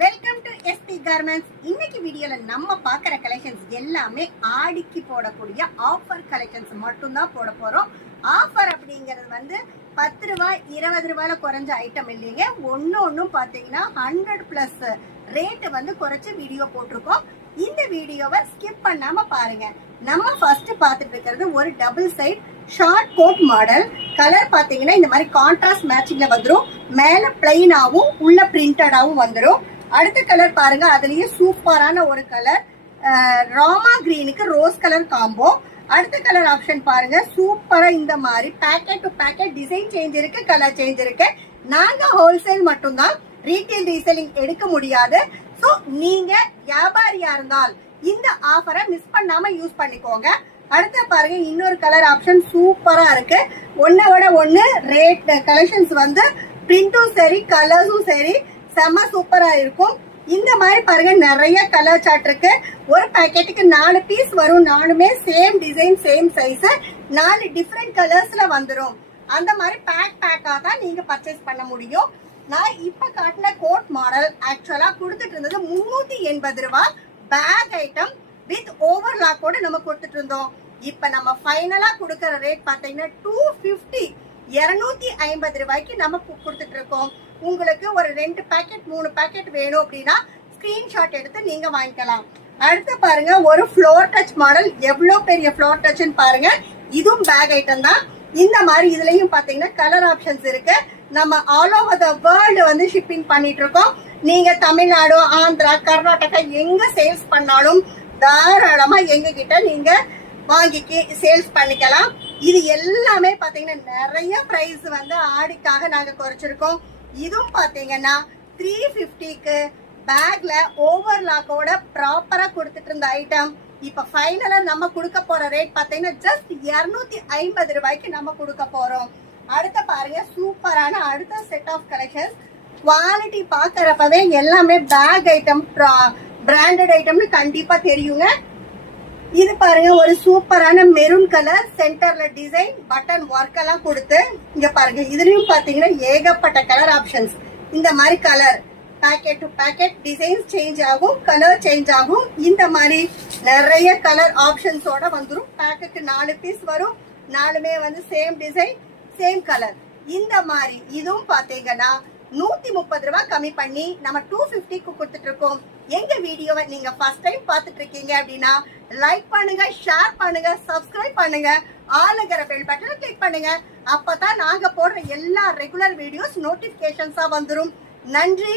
Welcome to SP garments. இன்னைக்கு வீடியோல நம்ம பார்க்குற கலெக்ஷன்ஸ் எல்லாமே ஆடிக்கு போடக்கூடிய ஆஃபர் கலெக்ஷன்ஸ் மட்டும்தான் போட போறோம். ஆஃபர் அப்படிங்கிறது வந்து 10 ரூபாய் 20 ரூபாயில குறைஞ்ச ஐட்டம் இல்லைங்க. ஒன்னும் பார்த்தீங்கன்னா 100+ ரேட்டு வந்து குறைச்சு வீடியோ போட்டிருக்கோம். இந்த வீடியோவை ஸ்கிப் பண்ணாம பாருங்க. நம்ம ஃபர்ஸ்ட் பார்த்துட்டு இருக்கிறது ஒரு double side short coat model. Colour பார்த்தீங்கன்னா இந்த மாதிரி கான்ட்ராஸ்ட் மேட்சிங்ல வந்துடும். மேல பிளைனாவும் உள்ள பிரிண்டடாவும் வந்துடும். அடுத்த கலர் பாருங்க, அதுலயே சூப்பரான ஒரு கலர் ராமா கிரீனுக்கு ரோஸ் கலர் காம்போ. அடுத்த கலர் ஆப்ஷன் பாருங்க, சூப்பரா இந்த மாதிரி packet to packet design change இருக்கு, கலர் சேஞ்ச் இருக்கு. நாங்க ஹோல்சேல் மட்டும்தான், ரீட்டைல் ரீசேலிங் எடுக்க முடியாது. சோ நீங்க வியாபாரியா இருந்தால் இந்த ஆஃபரை மிஸ் பண்ணாம யூஸ் பண்ணிக்கோங்க. அடுத்த பாருங்க, இன்னொரு கலர் ஆப்ஷன் சூப்பரா இருக்கு. ஒன்னோட ஒன்னு ரேட் கலெக்ஷன்ஸ் வந்து பிரிண்டும் சரி கலர்ஸும் சரி செம்ம சூப்பரா இருக்கும். இந்த மாதிரி பாருங்க, நிறைய கலர் சார்ட் இருக்கு. ஒரு பாக்கெட்டுக்கு 4 பீஸ் வரும். 4மே same design same size, 4 different கலர்ஸ்ல வந்துடும். அந்த மாதிரி பேக்கா தான் நீங்க பர்ச்சேஸ் பண்ண முடியும். நான் இப்ப காட்டின கோட் மாடல் ஆக்சுவலா கொடுத்துட்டு இருந்தது 380 ரூபாய். பேக் ஐட்டம் வித் ஓவர்லாக்கோட நம்ம கொடுத்துட்டு இருந்தோம். இப்ப நம்ம ஃபைனலா கொடுக்கற ரேட் பாத்தீங்கன்னா 250 250 ரூபாய்க்கு நம்ம கொடுத்துட்டு இருக்கோம். உங்களுக்கு ஒரு 2 பேக்கெட் 3 பேக்கெட் வேணும் அப்படின்னா ஸ்கிரீன்ஷாட் எடுத்து நீங்க வாங்கிக்கலாம். அடுத்து பாருங்க, ஒரு ஃப்ளோர் டச் மாடல். எவ்வளவு பெரிய ஃப்ளோர் டச்னு பாருங்க. இதுவும் பேக் ஐட்டம் தான். இந்த மாதிரி இதுலயும் பாத்தீங்கன்னா கலர் ஆப்ஷன்ஸ் இருக்கு. நம்ம ஆல் ஓவர் த வேர்ல்டு வந்து ஷிப்பிங் பண்ணிட்டு இருக்கோம். நீங்க தமிழ்நாடு, ஆந்திரா, கர்நாடகா எங்க சேல்ஸ் பண்ணாலும் தாராளமா எங்க கிட்ட நீங்க வாங்கிக்கி சேல்ஸ் பண்ணிக்கலாம். இது எல்லாமே பாத்தீங்கன்னா நிறைய பிரைஸ் வந்து ஆடிக்காக நாங்க குறைச்சிருக்கோம். இதுவும் பாத்தீங்கன்னா 350க்கு பேக்ல ஓவர்லாக்கோட ப்ராப்பரா கொடுத்துட்டு இருந்த ஐட்டம் இப்ப ஃபைனலா நம்ம கொடுக்க போற ரேட் பாத்தீங்கன்னா ஜஸ்ட் 250 ரூபாய்க்கு நம்ம கொடுக்க போறோம். அடுத்த பாருங்க, சூப்பரான அடுத்த செட் ஆஃப் கலெக்ஷன்ஸ். குவாலிட்டி பாக்குறப்பவே எல்லாமே பேக் ஐட்டம், பிராண்டட் ஐட்டம்னு கண்டிப்பா தெரியுங்க. இது பாருங்க, ஒரு சூப்பரான மெரூன் கலர், சென்டர்ல டிசைன் பட்டன் ஒர்க் எல்லாம் கொடுத்து இங்க பாருங்க. இதுலயும் பாத்தீங்கன்னா ஏகப்பட்ட கலர் ஆப்ஷன்ஸ். இந்த மாதிரி colour packet to packet designs change ஆகும், கலர் சேஞ்ச் ஆகும். இந்த மாதிரி நிறைய கலர் ஆப்ஷன்ஸோட வந்துடும். பேக்கெட் 4 பீஸ் வரும். 4மே வந்து சேம் டிசைன் சேம் கலர். இந்த மாதிரி இதுவும் பாத்தீங்கன்னா 130 ரூபாய் கம்மி பண்ணி நம்ம 250க்கு கொடுத்துட்டு இருக்கோம். எங்க வீடியோவை நீங்க ஃபர்ஸ்ட் டைம் பார்த்துட்டு இருக்கீங்க அப்படின்னா லைக் பண்ணுங்க, ஷேர் பண்ணுங்க, சப்ஸ்கிரைப் பண்ணுங்க, ஆளுங்கிற பெல் பட்டனை கிளிக் பண்ணுங்க. அப்பதான் நாங்க போடுற எல்லா ரெகுலர் வீடியோஸ் நோட்டிபிகேஷன்ஸா வந்துரும். நன்றி.